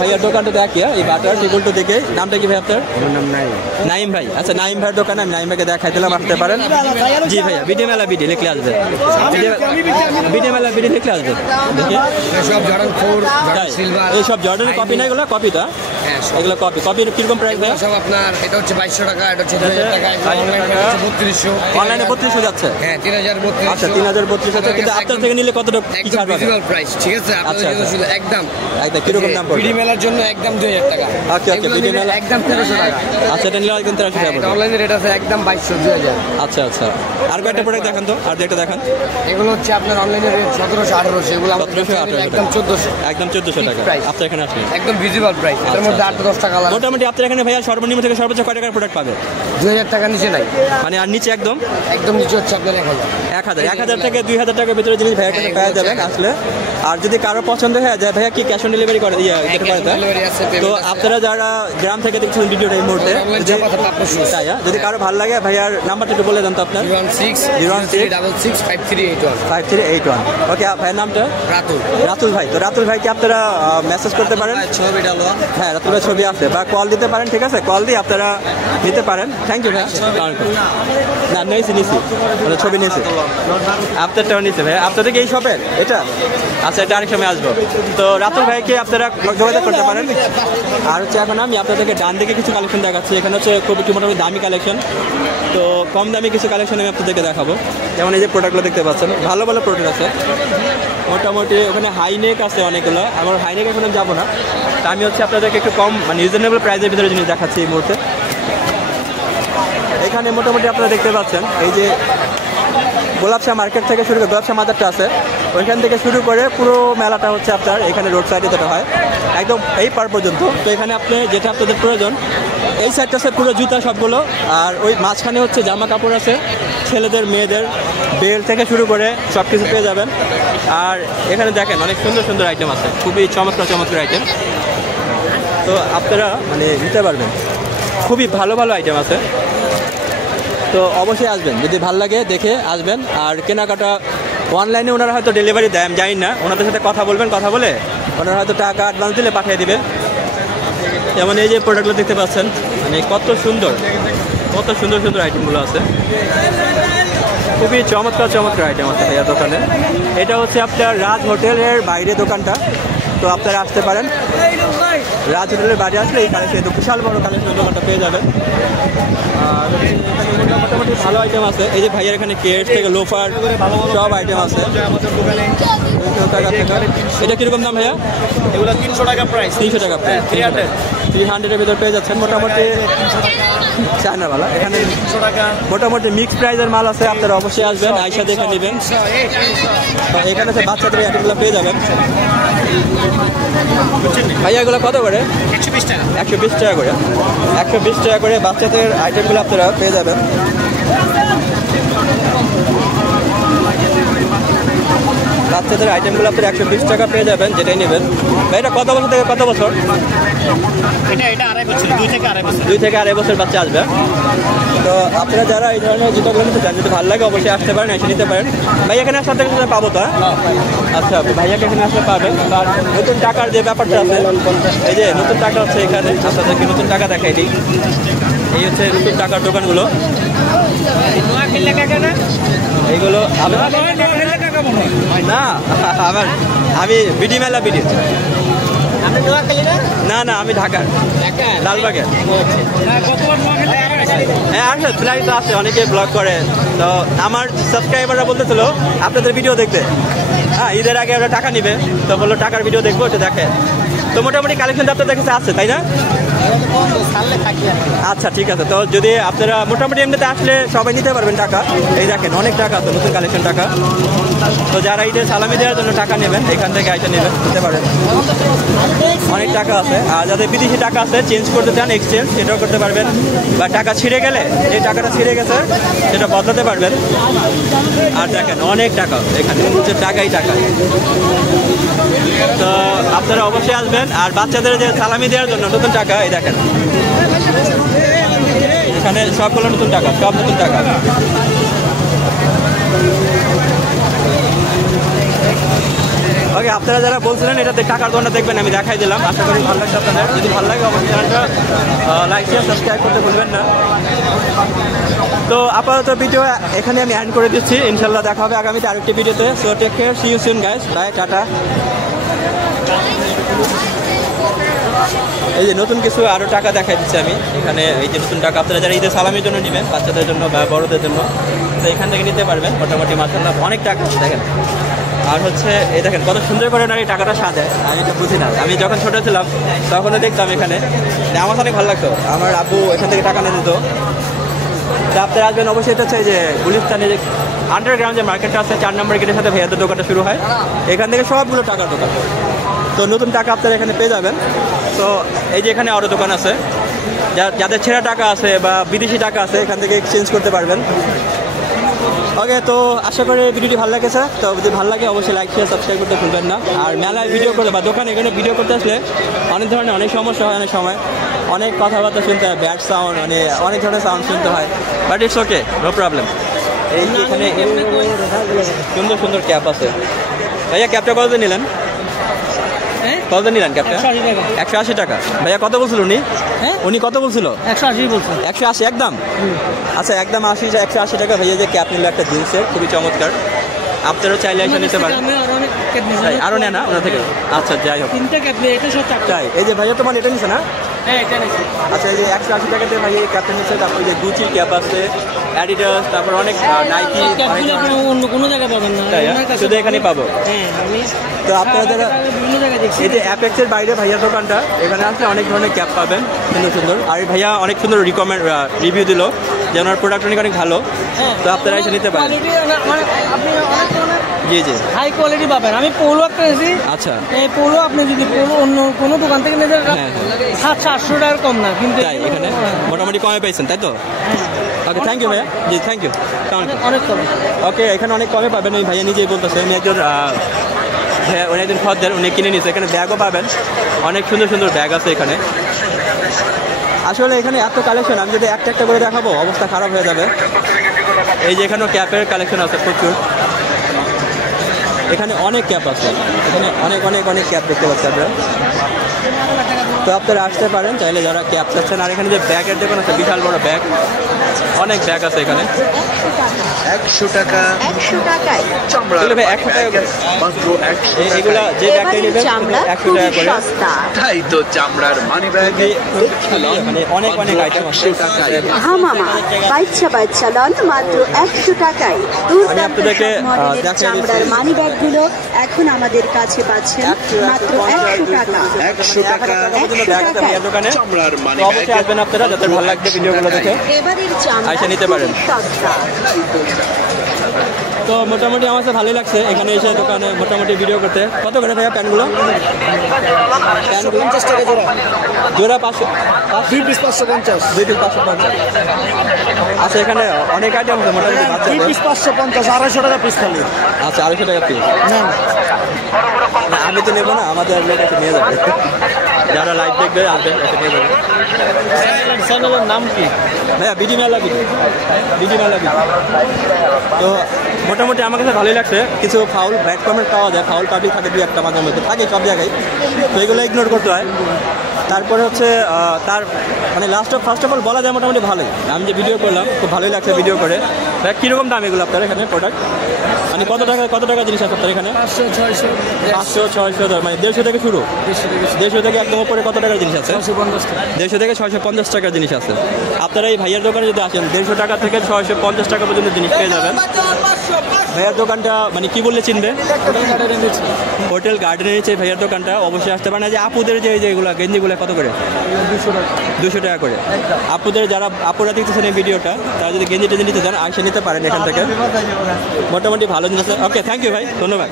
ভাইয়ার দোকানটা দেখিয়া এই বাটার টেবিলটা দেখে। নামটা কি ভাই আপনার? আমার নাম নাই। নাইম ভাই। আচ্ছা, নাইম ভাইয়ের দোকানে আমি নাইম ভাইকে দেখাই দিলাম, আসতে পারেন। জি ভাইয়া, বিডি মেলা বিডি লিখলে আসবে। বিডি মেলা বিডি লিখলে আসবে। দেখি সব জর্ডান 4, জর্ডান সিলভার। এই সব জর্ডানের কপি না, এগুলো কপিটা? হ্যাঁ, এগুলো কপি। কপির কিরকম প্রাইস ভাইয়া? সব আপনার, এটা হচ্ছে 2200 টাকা, এটা হচ্ছে 2000 টাকা, অনলাইনে হচ্ছে 3200। অনলাইনে 3200 যাচ্ছে। হ্যাঁ, 3032। আচ্ছা, 3032 আছে। কিন্তু আপনার থেকে নিলে কতটা কি একদম ছাড় পাবে? ভিজিবল প্রাইস, ঠিক আছে? আচ্ছা, আপনাদের জন্য আচ্ছা। ছিল একদম কিরকম দাম পড়বে? বিডি মেলার জন্য একদম 2000 টাকা। ওকে, ওকে, এগুলো বিডি নিলে মেলা একদম 1300 টাকা। আচ্ছা, এটা নিলে একদম 1300 টাকা পড়বে। অনলাইনে রেট আছে একদম 2200, 2000। আচ্ছা আচ্ছা, আর কয়েকটা প্রোডাক্ট দেখান তো, আর একটা দেখান। এগুলো হচ্ছে আপনার অনলাইনে রেট 1700, 1800, এগুলো আমাদের 1700, 1800 একদম 1400। একদম 1400 টাকা। price। আপনার এখানে আসলে একদম ভিজিবল প্রাইস। এটার মধ্যে 8 10 টাকা লাগে। মোটামুটি আপনার এখানে ভাইয়া সর্বনিম্ন থেকে সর্বোচ্চ কয় টাকার প্রোডাক্ট পাবে? 2000 টাকা নিচে নাই, মানে আর নিচে একদম একদম নিচে হচ্ছে আপনার 1000। 1000 থেকে 2000 টাকার ভিতরে জিনিস ভাইয়ার কাছে পেয়ে যাবেন আসলে। আর যদি কারো পছন্দ হয়ে যায় ভাইয়া কি ক্যাশ অন ডেলিভারি করে দিতে পারে? তো আপনারা যারা গ্রাম থেকে দেখছেন ভিডিওটা এই মুহূর্তে, তাই যদি কারো ভালো লাগে ভাইয়ার নাম্বারটা একটু বলে দেন তো আপনার। 016 ওকে, ভাইয়ের নামটা? রাতুল ভাই। তো রাতুল ভাইকে আপনারা মেসেজ করতে পারেন, হ্যাঁ রাতুল ভাই ছবি আছে, বা কল দিতে পারেন, ঠিক আছে? কল দিয়ে আপনারা নিতে পারেন। থ্যাংক ইউ ভাইয়া। না নিয়েছি ছবি নিয়েছি, আপনারটাও নিয়েছে ভাইয়া। আপনাদের কি এই শপের এটা? আচ্ছা, এটা আরেক সময় আসবো। তো রাতুল ভাইকে আপনারা যোগাযোগ করতে পারেন। আর হচ্ছে এখন আমি আপনাদেরকে ডান দিকে কিছু কালেকশন দেখাচ্ছি। এখানে হচ্ছে খুব একটু মোটামুটি দামি কালেকশন, তো কম দামি কিছু কালেকশন আমি আপনাদেরকে দেখাবো। যেমন এই যে প্রোডাক্টগুলো দেখতে পাচ্ছেন, ভালো ভালো প্রোডাক্ট আছে মোটামুটি। ওখানে হাইনেক আছে অনেকগুলো, আমার হাইনেক এখন যাবো না। তা আমি হচ্ছে আপনাদেরকে একটু কম মানে রিজনেবল প্রাইসের ভিতরে জিনিস দেখাচ্ছি এই মুহূর্তে। এখানে মোটামুটি আপনারা দেখতে পাচ্ছেন এই যে গোলাপশাহ মার্কেট থেকে শুরু করে গোলাপশাহ মাজারটা আছে, ওইখান থেকে শুরু করে পুরো মেলাটা হচ্ছে আপনার এখানে রোড সাইডে যেটা হয় একদম এই পার পর্যন্ত। তো এখানে আপনি যেটা আপনাদের প্রয়োজন, এই সাইডটা আছে পুরো জুতা সবগুলো, আর ওই মাঝখানে হচ্ছে জামা কাপড় আছে, ছেলেদের মেয়েদের বেল্ট থেকে শুরু করে সব কিছু পেয়ে যাবেন। আর এখানে দেখেন অনেক সুন্দর সুন্দর আইটেম আছে, খুবই চমৎকার চমৎকার আইটেম, তো আপনারা মানে নিতে পারবেন। খুবই ভালো ভালো আইটেম আছে, তো অবশ্যই আসবেন, যদি ভালো লাগে দেখে আসবেন। আর কেনাকাটা অনলাইনে ওনারা হয়তো ডেলিভারি দেয়, আমি জানি না, ওনাদের সাথে কথা বলবেন, কথা বলে ওনারা হয়তো টাকা অ্যাডভান্স দিলে পাঠিয়ে দেবেন। যেমন এই যে প্রোডাক্টগুলো দেখতে পাচ্ছেন, মানে কত সুন্দর সুন্দর আইটেমগুলো আছে, খুবই চমৎকার চমৎকার আইটেম আছে ভাইয়া দোকানে। এটা হচ্ছে আপনার রাজ হোটেলের বাইরে দোকানটা, তো আপনারা আসতে পারেন। রাজ হোটেলের বাইরে আসলে এই কালেকশন, বিশাল বড় কালেকশনের দোকানটা পেয়ে যাবেন। আর মোটামুটি ভালো আইটেম আছে। এই যে ভাইয়ার এখানে কেটস থেকে লোফার সব আইটেম আছে। এটা কিরকম দাম ভাইয়া? এগুলো 300 টাকা প্রাইস। 300 টাকা প্রাইস, 300-এর ভিতরে পেয়ে যাচ্ছেন মোটামুটি চায়নাওয়ালা। এখানে 300 টাকা মোটামুটি মিক্স প্রাইজের মাল আছে, আপনারা অবশ্যই আসবেন, আইসা দেখে নেবেন। এখানে তো বাচ্চাদের আইটেমগুলো পেয়ে যাবেন। ভাইয়া এগুলো কত করে? 120 টাকা। 120 টাকা করে, 120 টাকা করে বাচ্চাদের আইটেমগুলো আপনারা পেয়ে যাবেন। বাচ্চাদের আইটেমগুলো আপনারা 120 টাকা পেয়ে যাবেন, যেটাই নেবেন। ভাই এটা কত বছর থেকে কত বছর? এটা 2.5 বছর, 2 থেকে 2.5 বছর। 2 থেকে 2.5 বছর বাচ্চা আসবে। তো আপনারা যারা এই ধরনের জুতোগুলো নিতে চান, যদি ভালো লাগে অবশ্যই আসতে পারেন, এসে নিতে পারেন। ভাই এখানে আসলে আপনাদের পাবো তো? আচ্ছা, ভাইয়াকে এখানে আসলে পাবেন। আর নতুন টাকার যে ব্যাপারটা আছে, এই যে নতুন টাকা হচ্ছে এখানে, আপনাদেরকে নতুন টাকা দেখাই দিই। এই হচ্ছে নতুন টাকার দোকানগুলো, এইগুলো না আমার, আমি বিডি মেলা বিডি, না না আমি ঢাকার লালবাগের। হ্যাঁ আসলে ফ্লাইট তো আছে, অনেকে ব্লগ করে, তো আমার সাবস্ক্রাইবাররা বলতেছিল আপনাদের ভিডিও দেখতে, হ্যাঁ ঈদের আগে ওরা টাকা নিবে, তো বললো টাকার ভিডিও দেখবো, ওটা দেখে। তো মোটামুটি কালেকশন আপনাদের কাছে আছে তাই না? আচ্ছা ঠিক আছে, তো যদি আপনারা মোটামুটি এমনিতে আসলে সবাই নিতে পারবেন টাকা। এই দেখেন অনেক টাকা আছে, নতুন কালেকশন টাকা। তো যারা ঈদের সালামি দেওয়ার জন্য টাকা নেবেন, এখান থেকে আইটা নেবেন, নিতে পারেন, অনেক টাকা আছে। আর যাদের বিদেশি টাকা আছে, চেঞ্জ করতে চান, এক্সচেঞ্জ সেটাও করতে পারবেন, বা টাকা ছিঁড়ে গেলে যে টাকাটা ছিঁড়ে গেছে সেটা বদলাতে পারবেন। আর দেখেন অনেক টাকা এখানে, টাকাই টাকা। তো আপনারা অবশ্যই আসবেন। আর বাচ্চাদের যে সালামি দেওয়ার জন্য নতুন টাকা, এই দেখেন এখানে সবগুলো নতুন টাকা, সব নতুন টাকা। ওকে, আপনারা যারা বলছিলেন এটাতে টাকার দোকানটা দেখবেন, আমি দেখাই দিলাম। আশা করি ভালো লাগছে আপনাদের। যদি ভালো লাগে অবশ্যই চ্যানেলটা লাইক শেয়ার সাবস্ক্রাইব করতে ভুলবেন না। তো আপাতত ভিডিও এখানে আমি এন্ড করে দিচ্ছি, ইনশাল্লাহ দেখা হবে আগামীতে আরেকটি ভিডিওতে। So take care, see you soon guys, bye, tata. এই যে নতুন কিছু আরও টাকা দেখাই দিচ্ছি আমি এখানে। এই যে নতুন টাকা আপনারা যারা ঈদের সালামির জন্য নেবেন, বাচ্চাদের জন্য বা বড়দের জন্য, তো এখান থেকে নিতে পারবেন। মোটামুটি মাসাল্লাহ অনেক টাকা দেখেন। আর হচ্ছে এই দেখেন কত সুন্দর করে ওনার এই টাকাটা সাজায়, আমি তো বুঝি না। আমি যখন ছোটো ছিলাম তখনও দেখতাম এখানে, আমার অনেক ভালো লাগতো। আমার আব্বু এখান থেকে টাকা নিয়ে দিত। তো আপনারা আসবেন অবশ্যই। এটা হচ্ছে যে গুলিস্তানে যে আন্ডারগ্রাউন্ড যে মার্কেটটা আছে, 4 নম্বর গেটের সাথে ভাইয়াদের দোকানটা শুরু হয়, এখান থেকে সবগুলো টাকার দোকান। তো নতুন টাকা আপনারা এখানে পেয়ে যাবেন। তো এই যে এখানে আরও দোকান আছে, যাদের ছেঁড়া টাকা আছে বা বিদেশি টাকা আছে এখান থেকে এক্সচেঞ্জ করতে পারবেন। ওকে, তো আশা করি ভিডিওটি ভালো লাগেছে। তো যদি ভালো লাগে অবশ্যই লাইক শেয়ার সাবস্ক্রাইব করতে ভুলবেন না। আর মেলায় ভিডিও করতে বা দোকানে এখানে ভিডিও করতে আসলে অনেক ধরনের অনেক সমস্যা হয়, অনেক সময় অনেক কথাবার্তা শুনতে হয়, ব্যাড সাউন্ড মানে অনেক ধরনের সাউন্ড শুনতে হয়, but it's okay, no problem. এই যে এখানে সুন্দর সুন্দর ক্যাপ আছে। ভাইয়া ক্যাপটা কত নিলেন? কত নিলেন ক্যাপটা? 180 টাকা। ভাইয়া কত বলছিল উনি? উনি কত বলছিল? 180 বলছে। 180 একদম? আচ্ছা, একদম 180 টাকা। ভাইয়া যে ক্যাপ নিল একটা জিন্সের, খুবই চমৎকার। আপনারাও চাইলে এসে নিতে পারেন। আরও নেয় না ওনার থেকে? আচ্ছা, যাই হোক, তাই। এই যে ভাইয়া তোমার এটা নিচ্ছে না? আচ্ছা, এই যে 180 টাকাতে ভাই এই ক্যাপটা নিচ্ছে। তারপর যে গুচির ক্যাপ আছে, অ্যাডিডাস, তারপর অনেক নাইকি, অন্য কোনো জায়গায় পাবেন না, তাই শুধু এখানেই পাবো। তো আপনারা যারা এই যে অ্যাপেক্সের বাইরে ভাইয়ার দোকানটা, এখানে আসলে অনেক ধরনের ক্যাপ পাবেন, সুন্দর সুন্দর। আর ভাইয়া অনেক সুন্দর রিভিউ দিল যে ওনার প্রোডাক্ট অনেক ভালো। তো আপনারা এসে নিতে পারেন। জি জি, হাই কোয়ালিটি পাবেন। আমি পোলো একটা নিয়েছি। আচ্ছা, এই পোলো আপনি যদি পোলো অন্য কোনো দোকান থেকে নিতে 700-800 টাকার কম না, কিন্তু তাই এখানে মোটামুটি কমে পাইছেন, তাই তো? ওকে, থ্যাংক ইউ ভাইয়া। জি, থ্যাংক ইউ। অনেক কম। ওকে, এখানে অনেক কমে পাবেন। ওই ভাইয়া নিজেই বলতেছে, উনি একজন ভাইয়া, উনি একজন খদ্দের, উনি কিনে নিচ্ছে। এখানে ব্যাগও পাবেন, অনেক সুন্দর সুন্দর ব্যাগ আছে এখানে। আসলে এখানে এত কালেকশন, আমি যদি একটা একটা করে দেখাবো অবস্থা খারাপ হয়ে যাবে। এই যে এখানেও ক্যাপের কালেকশন আছে প্রচুর। এখানে অনেক ক্যাপ আছে, এখানে অনেক অনেক অনেক ক্যাপ দেখতে পাচ্ছি আপনারা। তো আপনারা আসতে পারেন চাইলে যারা ক্যাপ চাচ্ছেন। আর এখানে যে ব্যাগের দোকান আছে, বিশাল বড় ব্যাগ, অনেক ব্যাগ আছে এখানে। 100 টাকা, 100 টাকায় এগুলো ভাই 100 টাকা করে। এগুলো যে ব্যাগটা নেবেন 100 টাকা করে। তাই তো চামড়ার মানি ব্যাগ মানে অনেক অনেক আইটেম আছে। হামামা বাচ্চা বাচ্চা লন মাত্র 100 টাকায়। আমি আপনাদেরকে চামড়ার মানি ব্যাগগুলো এখন আমাদের কাছে পাচ্ছেন মাত্র 100 টাকা। 100 টাকা ব্যাগ আছে ভাইয়ার দোকানে। চামড়ার মানি তো অবশ্যই আসবেন আপনারা, যাদের ভালো লাগবে ভিডিওগুলো দেখে এবারের চামড়া আইসা নিতে পারেন। সস্তা। তো মোটামুটি আমার কাছে ভালোই লাগছে এখানে এসে দোকানে মোটামুটি ভিডিও করতে। কত করে ভাইয়া প্যান্টগুলো? 50 টাকা জোড়া। জোড়া 500, 2 পিস 550। 2 পিস 550। আচ্ছা, এখানে অনেক আইটেম আছে মোটামুটি 2 বাচ্চাদের। পিস 550, 250 টাকা পিস খালি। আচ্ছা, 250 টাকা পিস। নেন। না, আমি তো নেবো না, আমাদের লোক এসে নিয়ে যাবে। যারা লাইভ দেখবে আসবেন, এসে নিয়ে যাবে। চ্যানেলের নাম কি? ভাইয়া বিডি মেলা বিডি মেলা বিডি। তো মোটামুটি আমার কাছে ভালোই লাগছে। কিছু ফাউল ব্যাড কমেন্ট পাওয়া যায়, ফাউল পাবি থাকে 2-1টা মাঝে মধ্যে থাকে সব জায়গায়। তো এগুলো ইগনোর করতে হয়। তারপরে হচ্ছে তার মানে ফার্স্ট অফ অল বলা যায় মোটামুটি ভালোই। আমি যে ভিডিও করলাম খুব ভালোই লাগছে ভিডিও করে। ভাই কীরকম দাম এগুলো আপনার এখানে প্রোডাক্ট? মানে কত টাকা জিনিস আছে আপনার এখানে? 500-600 মানে 150 থেকে শুরু। 150 থেকে একদম উপরে কত টাকার জিনিস আছে? 150 থেকে 650 টাকার জিনিস আছে। আপনারা এই ভাইয়ার দোকানে যদি আসেন 150 টাকা থেকে 650 টাকা পর্যন্ত জিনিস পেয়ে যাবেন। ভাইয়ার দোকানটা মানে কি বললে চিনবে? হোটেল গার্ডেনের নিচে ভাইয়ার দোকানটা, অবশ্যই আসতে পারেন। যে আপুদের যেগুলো গেঞ্জিগুলো কত করে? 200 টাকা করে। আপুদের যারা আপুরা দেখতেছেন এই ভিডিওটা, তারা যদি গেঞ্জি টেঞ্জি নিতে চান আসে নিতে পারেন এখান থেকে, মোটামুটি ভালো জিনিস আছে। ওকে, থ্যাংক ইউ ভাই, ধন্যবাদ।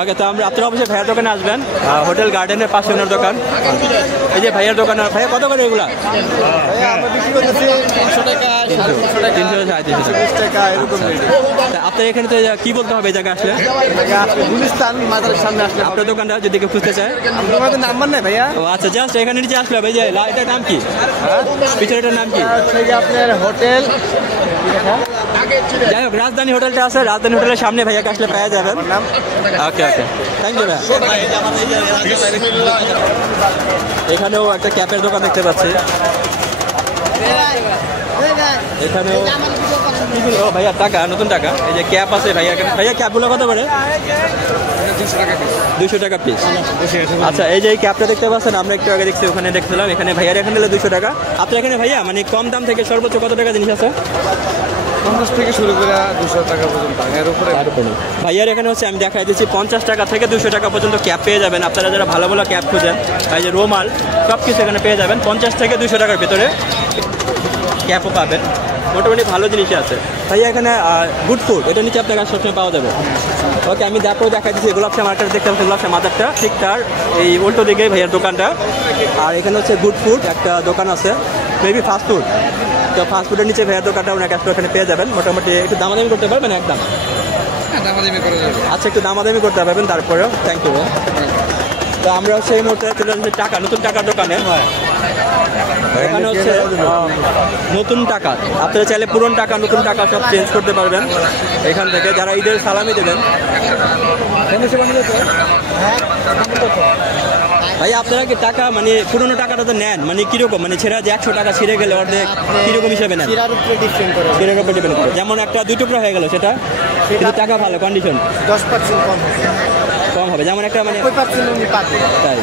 ওকে, তো আপনারা অবশ্যই ভাইয়ার দোকানে আসবেন, হোটেল গার্ডেনের পাশে ওনার দোকান। এই যে ভাইয়ার দোকান, ভাইয়া কত করে এগুলা? 300 টাকা, 300 টাকা এরকম। আপনার এখানে তো কি বলতে হবে এই জায়গায় আসলে? গুলিস্তান মাজারের সামনে আসলে আপনার দোকানটা যদি কেউ খুঁজতে চায়? আমাদের নাম্বার নেই ভাইয়া। ও আচ্ছা, জাস্ট এখানে নিচে আসলে ভাই, যে এটার নাম কি? পিছনে এটার নাম কি? আপনার হোটেল, যাই হোক, রাজধানী হোটেলটা আছে, রাজধানী হোটেলের সামনে ভাইয়াকে আসলে পেয়ে যাবেন। ওকে ওকে, থ্যাংক ইউ ভাইয়া। এখানেও একটা ক্যাপের দোকান দেখতে পাচ্ছি। এখানেও ও ভাইয়া টাকা, নতুন টাকা। এই যে ক্যাপ আছে ভাইয়া, ভাইয়া ক্যাপগুলো কত করে? 200 টাকা পিস। আচ্ছা, এই যে এই ক্যাপটা দেখতে পাচ্ছেন, আমরা একটু আগে দেখছি, ওখানে দেখছিলাম। এখানে ভাইয়ার এখানে দিলে 200 টাকা। আপনার এখানে ভাইয়া মানে কম দাম থেকে সর্বোচ্চ কত টাকা জিনিস আছে? 50 থেকে শুরু করে 200 টাকা পর্যন্ত। এর উপরে ভাইয়ার এখানে হচ্ছে আমি দেখাই দিচ্ছি 50 টাকা থেকে 200 টাকা পর্যন্ত ক্যাপ পেয়ে যাবেন। আপনারা যারা ভালো ভালো ক্যাপ খুঁজেন, এই যে রোমাল সব কিছু এখানে পেয়ে যাবেন। 50 থেকে 200 টাকার ভিতরে ক্যাপও পাবেন। মোটামুটি ভালো জিনিসই আছে। তাই এখানে গুড ফুড, এটা নিচে আপনার কাছে সবসময় পাওয়া যাবে। ওকে, আমি তারপরে দেখা দিচ্ছি গোলাপশা মার্কেট দেখতে পাচ্ছি, গোলাপশা মাজারটা ঠিক তার এই উল্টো দিকে ভাইয়ার দোকানটা। আর এখানে হচ্ছে গুড ফুড একটা দোকান আছে, মেবি ফাস্ট ফুড। তো ফাস্ট ফুডের নিচে ভাইয়ার দোকানটা ওনার কাছে ওখানে পেয়ে যাবেন। মোটামুটি একটু দামাদামি করতে পারবেন একদম? আচ্ছা, একটু দামাদামি করতে পারবেন তারপরেও। Thank you. তো আমরা সেই মুহূর্তে চলে যাচ্ছি টাকা, নতুন টাকার দোকানে। এখানে হচ্ছে নতুন টাকা, আপনারা চাইলে পুরনো টাকা নতুন টাকা সব চেঞ্জ করতে পারবেন এখান থেকে, যারা ঈদের সালামি দেবেন। ভাই আপনারা কি টাকা মানে পুরনো টাকাটা তো নেন, মানে কিরকম, মানে ছেড়া যে 100 টাকা ছিঁড়ে গেলে অর্ধেক কিরকম হিসাবে নেন? ছিঁড়ার উপরে ডিপেন্ড করে। যেমন একটা 2 টুকরা হয়ে গেল, সেটা কিন্তু টাকা ভালো কন্ডিশন 10% কম হবে, যেমন একটা মানে তাই।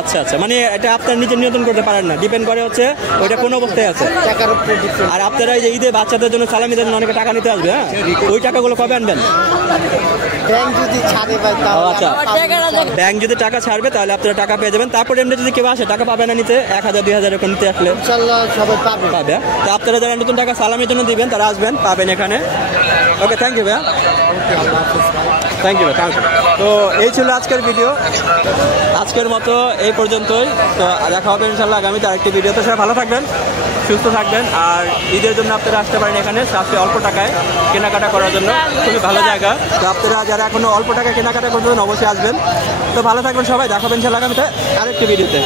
আচ্ছা আচ্ছা, মানে এটা আপনার নিজে নিয়ন্ত্রণ করতে পারেন না, ডিপেন্ড করে হচ্ছে ওইটা কোন অবস্থায় আছে। আর আপনারা এই যে ঈদে বাচ্চাদের জন্য সালামি দেন, অনেকে টাকা নিতে আসবে, হ্যাঁ, ওই টাকাগুলো কবে আনবেন? ব্যাংক যদি ছাড়ে আচ্ছা, ব্যাংক যদি টাকা ছাড়বে তাহলে আপনারা টাকা পেয়ে যাবেন। তারপর এমনি যদি কেউ আসে টাকা পাবে না নিতে, 1000 2000 এরকম নিতে আসলে ইনশাআল্লাহ সবাই পাবে। তো আপনারা যারা নতুন টাকা সালামির জন্য দিবেন তারা আসবেন, পাবেন এখানে। ওকে, থ্যাংক ইউ ভাইয়া। থ্যাংক ইউ ভাই। তো এই ছিল আজকের ভিডিও, আজকের মতো এই পর্যন্তই। তো দেখা হবে ইনশাল্লাহ আগামীতে আরেকটি ভিডিওতে। সবাই ভালো থাকবেন, সুস্থ থাকবেন। আর ঈদের জন্য আপনারা আসতে পারেন এখানে, সাথে অল্প টাকায় কেনাকাটা করার জন্য খুবই ভালো জায়গা। তো আপনারা যারা এখনো অল্প টাকায় কেনাকাটা করবেন অবশ্যই আসবেন। তো ভালো থাকবেন সবাই, দেখা হবে ইনশাল্লাহ আগামীতে আরেকটি ভিডিওতে।